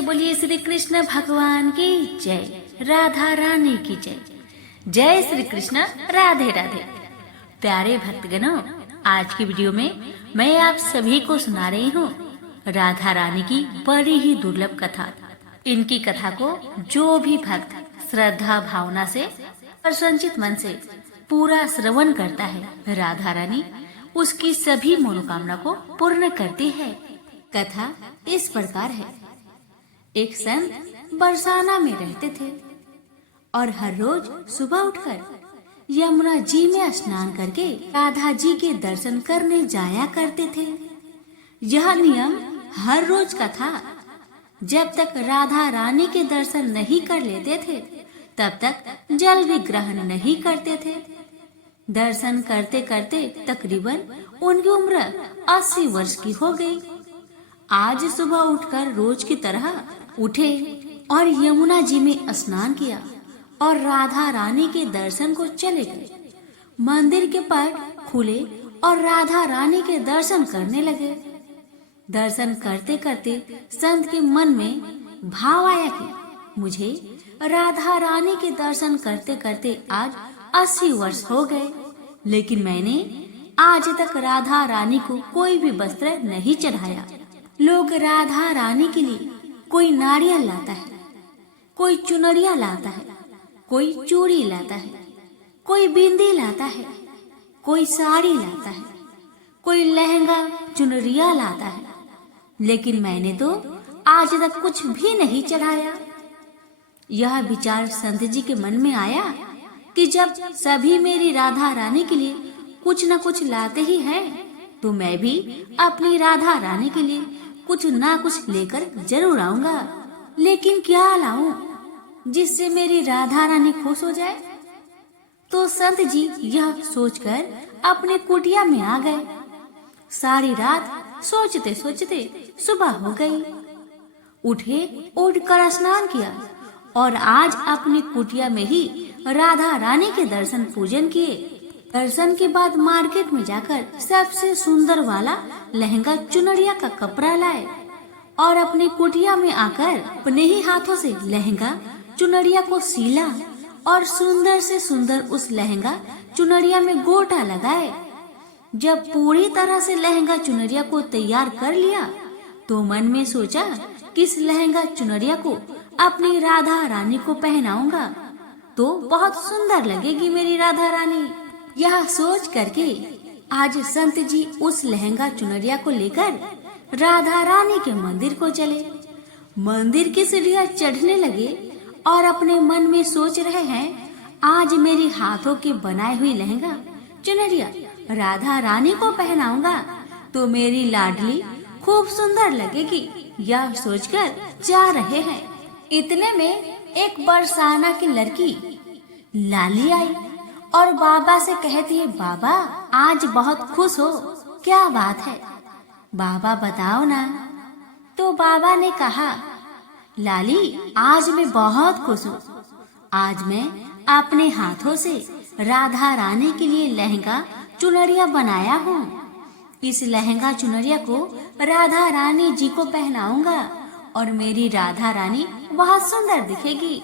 से बोलिए श्री कृष्ण भगवान की जय, राधा रानी की जय। जय श्री कृष्ण, राधे राधे। प्यारे भक्तगणों, आज की वीडियो में मैं आप सभी को सुना रही हूँ राधा रानी की बड़ी ही दुर्लभ कथा। इनकी कथा को जो भी भक्त श्रद्धा भावना से और संचित मन से पूरा श्रवण करता है, राधा रानी उसकी सभी मनोकामना को पूर्ण करती है। कथा इस प्रकार है। एक संत बरसाना में रहते थे और हर रोज सुबह उठकर यमुना जी में स्नान करके राधा जी के दर्शन करने जाया करते थे। यह नियम हर रोज का था। जब तक राधा रानी के दर्शन नहीं कर लेते थे, तब तक जल भी ग्रहण नहीं करते थे। दर्शन करते करते तकरीबन उनकी उम्र 80 वर्ष की हो गई। आज सुबह उठकर रोज की तरह उठे और यमुना जी में स्नान किया और राधा रानी के दर्शन को चले गए। मंदिर के पट खुले और राधा रानी के दर्शन करने लगे। दर्शन करते करते संत के मन में भाव आया कि मुझे राधा रानी के दर्शन करते करते आज 80 वर्ष हो गए, लेकिन मैंने आज तक राधा रानी को कोई भी वस्त्र नहीं चढ़ाया। लोग राधा रानी के लिए कोई नारियल लाता है, कोई चुनरिया लाता है, कोई चूड़ी लाता है, कोई बिंदी लाता है, कोई साड़ी लाता है, कोई लहंगा चुनरिया लाता है, लेकिन मैंने तो आज तक कुछ भी नहीं चढ़ाया। यह विचार संत जी के मन में आया कि जब सभी मेरी राधा रानी के लिए कुछ न कुछ लाते ही हैं, तो मैं भी अपनी राधा रानी के लिए कुछ ना कुछ लेकर जरूर आऊंगा। लेकिन क्या लाऊं जिससे मेरी राधा रानी खुश हो जाए? तो संत जी यह सोचकर अपने कुटिया में आ गए। सारी रात सोचते सोचते सुबह हो गई। उठकर स्नान किया और आज अपनी कुटिया में ही राधा रानी के दर्शन पूजन किए। दर्शन के बाद मार्केट में जाकर सबसे सुंदर वाला लहंगा चुनरिया का कपड़ा लाए और अपनी कुटिया में आकर अपने ही हाथों से लहंगा चुनरिया को सीला और सुंदर से सुंदर उस लहंगा चुनरिया में गोटा लगाए। जब पूरी तरह से लहंगा चुनरिया को तैयार कर लिया, तो मन में सोचा कि इस लहंगा चुनरिया को अपनी राधा रानी को पहनाऊंगा तो बहुत सुंदर लगेगी मेरी राधा रानी। यह सोच करके आज संत जी उस लहंगा चुनरिया को लेकर राधा रानी के मंदिर को चले। मंदिर की सीढ़ियां चढ़ने लगे और अपने मन में सोच रहे हैं, आज मेरे हाथों के बनाए हुई लहंगा चुनरिया राधा रानी को पहनाऊंगा तो मेरी लाडली खूब सुंदर लगेगी। यह सोचकर जा रहे हैं। इतने में एक बरसाना की लड़की लाली आई और बाबा से कहती है, बाबा आज बहुत खुश हो, क्या बात है? बाबा बताओ ना। तो बाबा ने कहा, लाली आज मैं बहुत खुश हूँ। आज मैं अपने हाथों से राधा रानी के लिए लहंगा चुनरिया बनाया हूँ। इस लहंगा चुनरिया को राधा रानी जी को पहनाऊंगा और मेरी राधा रानी बहुत सुंदर दिखेगी।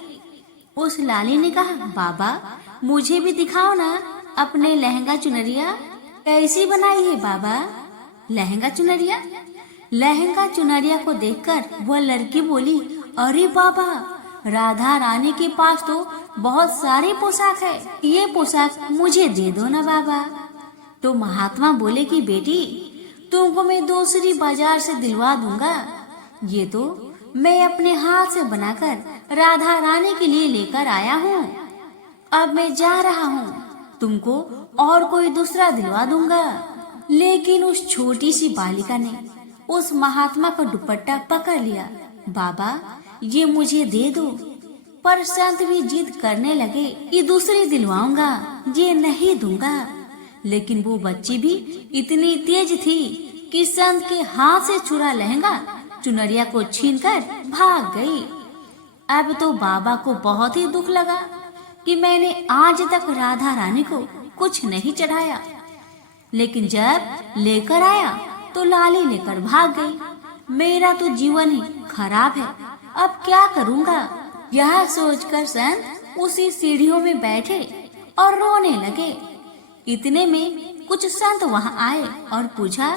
उस लाली ने कहा, बाबा मुझे भी दिखाओ ना अपने लहंगा चुनरिया कैसी बनाई है बाबा। लहंगा चुनरिया को देखकर वह लड़की बोली, अरे बाबा राधा रानी के पास तो बहुत सारे पोशाक है, ये पोशाक मुझे दे दो ना बाबा। तो महात्मा बोले कि बेटी तुमको मैं दूसरी बाजार से दिलवा दूंगा, ये तो मैं अपने हाथ से बनाकर राधा रानी के लिए लेकर आया हूँ। अब मैं जा रहा हूँ, तुमको और कोई दूसरा दिलवा दूंगा। लेकिन उस छोटी सी बालिका ने उस महात्मा का दुपट्टा पकड़ लिया, बाबा ये मुझे दे दो। पर संत भी जिद करने लगे कि दूसरी दिलवाऊंगा, ये नहीं दूंगा। लेकिन वो बच्ची भी इतनी तेज थी कि संत के हाथ से छुरा लहंगा चुनरिया को छीनकर भाग गई। अब तो बाबा को बहुत ही दुख लगा कि मैंने आज तक राधा रानी को कुछ नहीं चढ़ाया, लेकिन जब लेकर आया तो लाली लेकर भाग गई। मेरा तो जीवन ही खराब है, अब क्या करूँगा। यह सोचकर संत उसी सीढ़ियों में बैठे और रोने लगे। इतने में कुछ संत वहाँ आए और पूछा,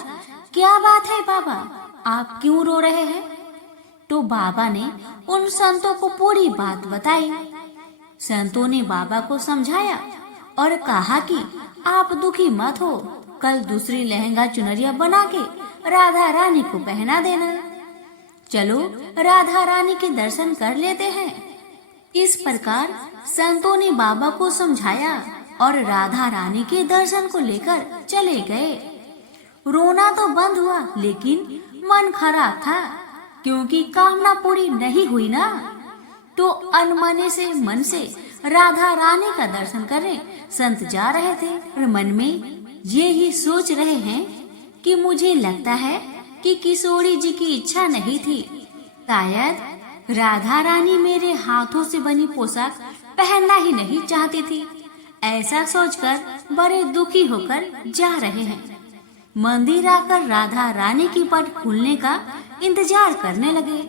क्या बात है बाबा, आप क्यों रो रहे हैं? तो बाबा ने उन संतों को पूरी बात बताई। संतों ने बाबा को समझाया और कहा कि आप दुखी मत हो, कल दूसरी लहंगा चुनरिया बना के राधा रानी को पहना देना। चलो राधा रानी के दर्शन कर लेते हैं। इस प्रकार संतों ने बाबा को समझाया और राधा रानी के दर्शन को लेकर चले गए। रोना तो बंद हुआ, लेकिन मन खराब था, क्योंकि कामना पूरी नहीं हुई ना। तो अनमने से मन से राधा रानी का दर्शन करने संत जा रहे थे और मन में ये ही सोच रहे हैं कि मुझे लगता है कि किशोरी जी की इच्छा नहीं थी, शायद राधा रानी मेरे हाथों से बनी पोशाक पहनना ही नहीं चाहती थी। ऐसा सोचकर बड़े दुखी होकर जा रहे हैं। मंदिर आकर राधा रानी की पट खुलने का इंतजार करने लगे।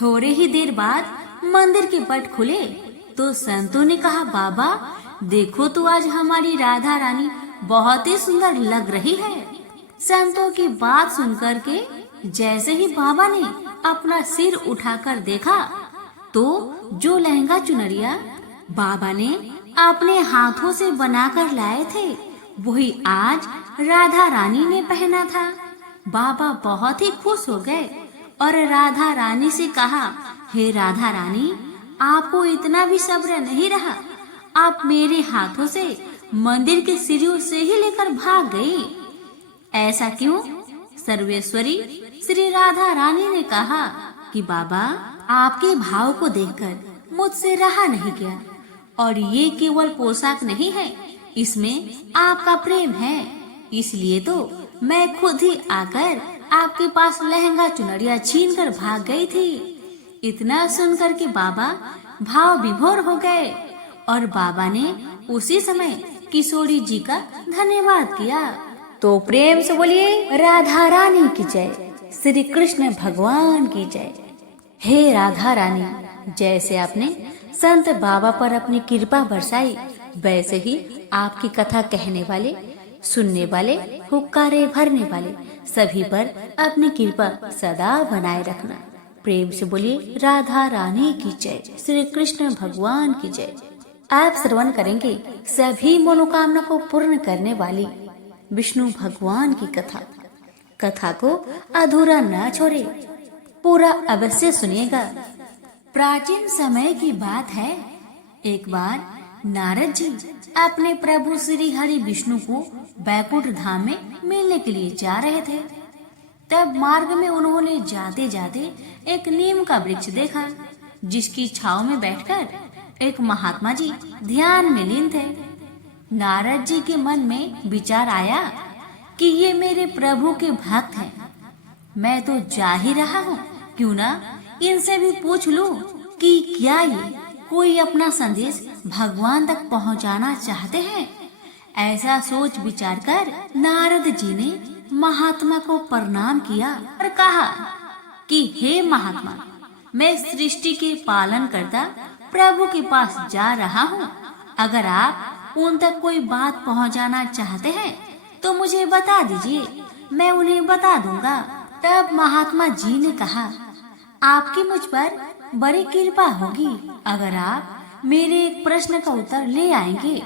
थोड़े ही देर बाद मंदिर के पट खुले तो संतों ने कहा, बाबा देखो तो आज हमारी राधा रानी बहुत ही सुंदर लग रही है। संतों की बात सुनकर के जैसे ही बाबा ने अपना सिर उठाकर देखा तो जो लहंगा चुनरिया बाबा ने अपने हाथों से बनाकर लाए थे वही आज राधा रानी ने पहना था। बाबा बहुत ही खुश हो गए और राधा रानी से कहा, हे राधा रानी, आपको इतना भी सब्र नहीं रहा, आप मेरे हाथों से मंदिर के सीढ़ियों से ही लेकर भाग गई। ऐसा क्यों? सर्वेश्वरी श्री राधा रानी ने कहा कि बाबा आपके भाव को देखकर मुझसे रहा नहीं गया, और ये केवल पोशाक नहीं है, इसमें आपका प्रेम है, इसलिए तो मैं खुद ही आकर आपके पास लहंगा चुनरिया छीन कर भाग गई थी। इतना सुनकर के बाबा भाव विभोर हो गए और बाबा ने उसी समय किशोरी जी का धन्यवाद किया। तो प्रेम से बोलिए राधा रानी की जय, श्री कृष्ण भगवान की जय। हे राधा रानी, जैसे आपने संत बाबा पर अपनी कृपा बरसाई, वैसे ही आपकी कथा कहने वाले, सुनने वाले, हुक्कारे भरने वाले सभी पर अपनी कृपा सदा बनाए रखना। प्रेम से बोलिए राधा रानी की जय, श्री कृष्ण भगवान की जय। आप श्रवण करेंगे सभी मनोकामना को पूर्ण करने वाली विष्णु भगवान की कथा। कथा को अधूरा न छोड़े, पूरा अवश्य सुनिएगा। प्राचीन समय की बात है, एक बार नारद जी अपने प्रभु श्री हरि विष्णु को बैकुंठ धाम में मिलने के लिए जा रहे थे। तब मार्ग में उन्होंने जाते जाते एक नीम का वृक्ष देखा, जिसकी छांव में बैठकर एक महात्मा जी ध्यान में लीन थे। नारद जी के मन में विचार आया कि ये मेरे प्रभु के भक्त हैं, मैं तो जा ही रहा हूँ, क्यों ना इनसे भी पूछ लूं कि क्या ये कोई अपना संदेश भगवान तक पहुँचाना चाहते हैं। ऐसा सोच विचार कर नारद जी ने महात्मा को प्रणाम किया और कहा कि हे महात्मा, मैं सृष्टि के पालन करता प्रभु के पास जा रहा हूँ। अगर आप उन तक कोई बात पहुँचाना चाहते हैं तो मुझे बता दीजिए, मैं उन्हें बता दूंगा। तब महात्मा जी ने कहा, आपकी मुझ पर बड़ी कृपा होगी अगर आप मेरे एक प्रश्न का उत्तर ले आएंगे।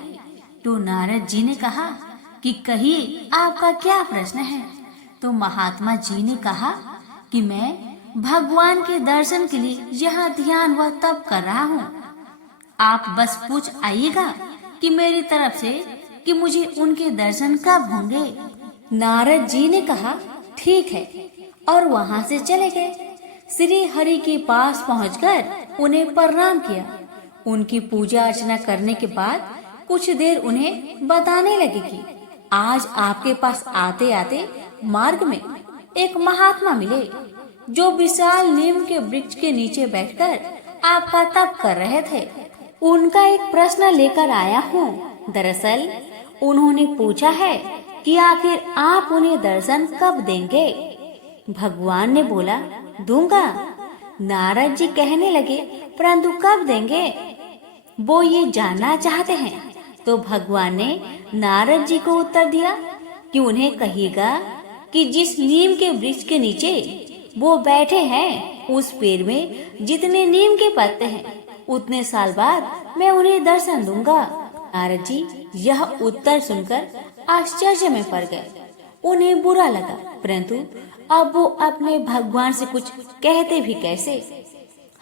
तो नारद जी ने कहा कि कहिए आपका क्या प्रश्न है। तो महात्मा जी ने कहा कि मैं भगवान के दर्शन के लिए यहाँ ध्यान व तप कर रहा हूँ। आप बस पूछ आइएगा कि मेरी तरफ से कि मुझे उनके दर्शन कब होंगे। नारद जी ने कहा ठीक है, और वहाँ से चले गए। श्री हरि के पास पहुंचकर उन्हें प्रणाम किया। उनकी पूजा अर्चना करने के बाद कुछ देर उन्हें बताने लगे कि आज आपके पास आते आते मार्ग में एक महात्मा मिले, जो विशाल नीम के वृक्ष के नीचे बैठकर आपका तप कर रहे थे। उनका एक प्रश्न लेकर आया हूँ। दरअसल उन्होंने पूछा है कि आखिर आप उन्हें दर्शन कब देंगे। भगवान ने बोला, दूंगा, नारद जी कहने लगे, परंतु कब देंगे? वो ये जानना चाहते हैं। तो भगवान ने नारद जी को उत्तर दिया कि उन्हें कहिएगा कि जिस नीम के वृक्ष के नीचे वो बैठे हैं, उस पेड़ में जितने नीम के पत्ते हैं, उतने साल बाद मैं उन्हें दर्शन दूंगा। नारद जी यह उत्तर सुनकर आश्चर्य में पड़ गए। उन्हें बुरा लगा, परंतु अब वो अपने भगवान से कुछ कहते भी कैसे।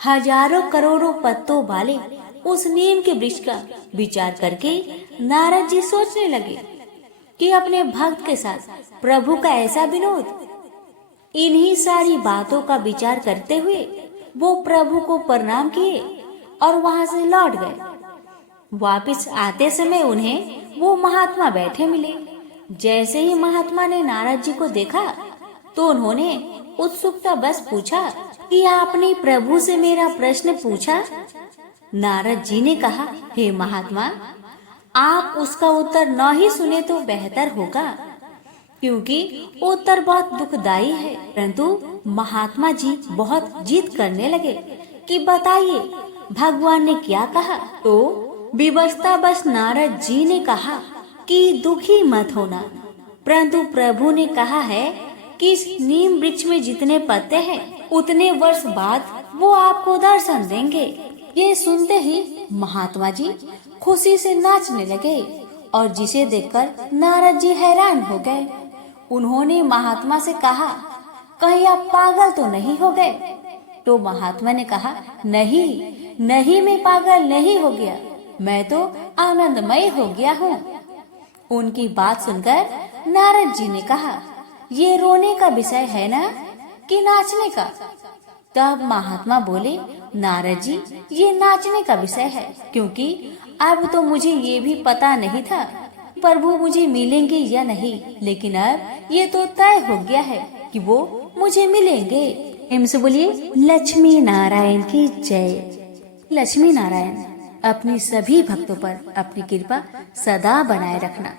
हजारों करोड़ों पत्तों वाले उस नीम के वृक्ष का विचार करके नारद जी सोचने लगे कि अपने भक्त के साथ प्रभु का ऐसा विनोद। इन्हीं सारी बातों का विचार करते हुए वो प्रभु को प्रणाम किए और वहां से लौट गए। वापस आते समय उन्हें वो महात्मा बैठे मिले। जैसे ही महात्मा ने नारद जी को देखा तो उन्होंने उत्सुकता बस पूछा कि आपने प्रभु से मेरा प्रश्न पूछा? नारद जी ने कहा, हे महात्मा, आप उसका उत्तर न ही सुने तो बेहतर होगा, क्योंकि उत्तर बहुत दुखदाई है। परंतु महात्मा जी बहुत जिद करने लगे कि बताइए भगवान ने क्या कहा। तो विवशता बस नारद जी ने कहा कि दुखी मत होना, परंतु प्रभु ने कहा है कि इस नीम वृक्ष में जितने पत्ते हैं, उतने वर्ष बाद वो आपको दर्शन देंगे। ये सुनते ही महात्मा जी खुशी से नाचने लगे और जिसे देखकर नारद जी हैरान हो गए। उन्होंने महात्मा से कहा, कहीं आप पागल तो नहीं हो गए? तो महात्मा ने कहा, नहीं, मैं पागल नहीं हो गया, मैं तो आनंदमय हो गया हूँ। उनकी बात सुनकर नारद जी ने कहा, ये रोने का विषय है ना कि नाचने का? तब महात्मा बोले, नारद जी, ये नाचने का विषय है, क्योंकि अब तो मुझे ये भी पता नहीं था प्रभु मुझे मिलेंगे या नहीं, लेकिन अब ये तो तय हो गया है कि वो मुझे मिलेंगे। प्रेम से बोलिए लक्ष्मी नारायण की जय। लक्ष्मी नारायण अपनी सभी भक्तों पर अपनी कृपा सदा बनाए रखना।